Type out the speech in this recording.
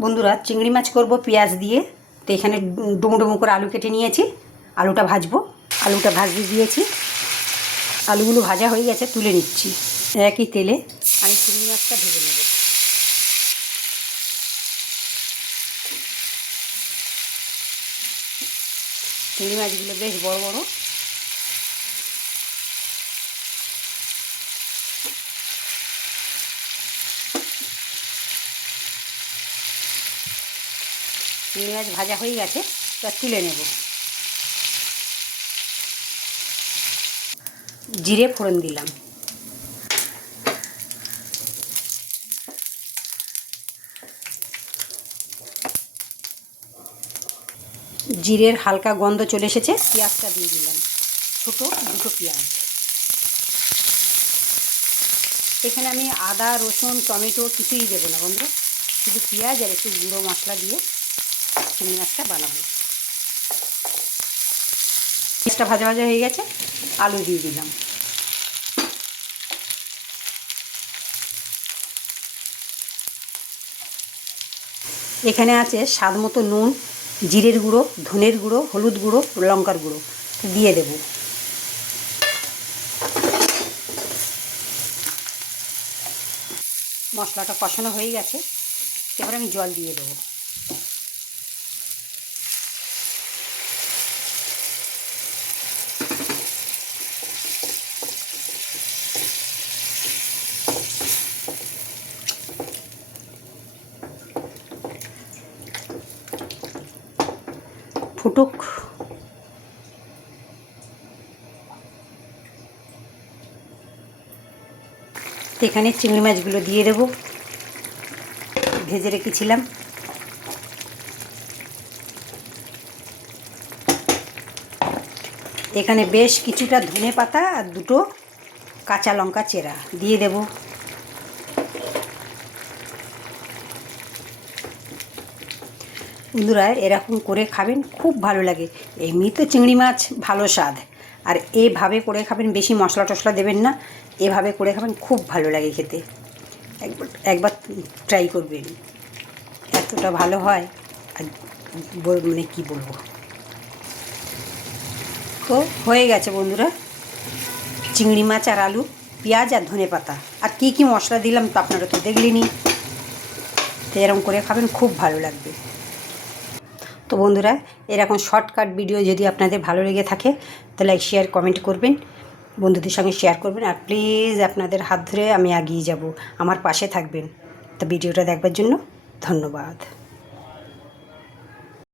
বন্ধুরা চিংড়ি মাছ করব পেঁয়াজ দিয়ে। তো এখানে ডুমো ডুমো করে আলু কেটে নিয়েছি, আলুটা ভাজবো। আলুটা ভাজতে দিয়েছি, আলুগুলো ভাজা হয়ে গেছে, তুলে নিচ্ছি। একই তেলে আমি চিংড়ি মাছটা ভেজে নেব। চিংড়ি মাছগুলো বেশ বড় বড়। চিংড়ি মাছ ভাজা হয়ে গেছে, এবার তুলে নেব। জিরে ফোড়ন দিলাম, জিরের হালকা গন্ধ চলে এসেছে, পেঁয়াজটা দিয়ে দিলাম, ছোটো দুটো পেঁয়াজ। এখানে আমি আদা রসুন টমেটো কিছুই দেবো না বন্ধুরা, শুধু পেঁয়াজ আর একটু গুঁড়ো মশলা দিয়ে চিংড়ি মাছটা বানাবো। পেঁয়াজটা ভাজা ভাজা হয়ে গেছে, আলু দিয়ে দিলাম। এখানে আছে স্বাদ মতো নুন, জিরের গুঁড়ো, ধনের গুঁড়ো, হলুদ গুঁড়ো, লঙ্কার গুঁড়ো দিয়ে দেব। মশলাটা কষানো হয়ে গেছে, এবার আমি জল দিয়ে দেবো। ফুটুক। এখানে চিংড়ি মাছগুলো দিয়ে দেব, ভেজে রেখেছিলাম। এখানে বেশ কিছুটা ধনে পাতা আর দুটো কাঁচা লঙ্কা চেরা দিয়ে দেব। বন্ধুরা এরকম করে খাবেন, খুব ভালো লাগে। এমনি তো চিংড়ি মাছ ভালো স্বাদ, আর এভাবে করে খাবেন, বেশি মশলা টশলা দেবেন না, এভাবে করে খাবেন, খুব ভালো লাগে খেতে। একবার ট্রাই করবেন, এতটা ভালো হয় আর মানে কী বলবো। তো হয়ে গেছে বন্ধুরা, চিংড়ি মাছ আর আলু, পেঁয়াজ আর ধনে পাতা, আর কী কী মশলা দিলাম তো আপনারা তো দেখলেনই। তো এরকম করে খাবেন, খুব ভালো লাগবে। তো বন্ধুরা এরকম শর্টকাট ভিডিও যদি আপনাদের ভালো লেগে থাকে তো লাইক শেয়ার কমেন্ট করবেন, বন্ধুদের সঙ্গে শেয়ার করবেন, আর প্লিজ আপনাদের হাত ধরে আমি এগিয়ে যাব, আমার পাশে থাকবেন। তো ভিডিওটা দেখবার জন্য ধন্যবাদ।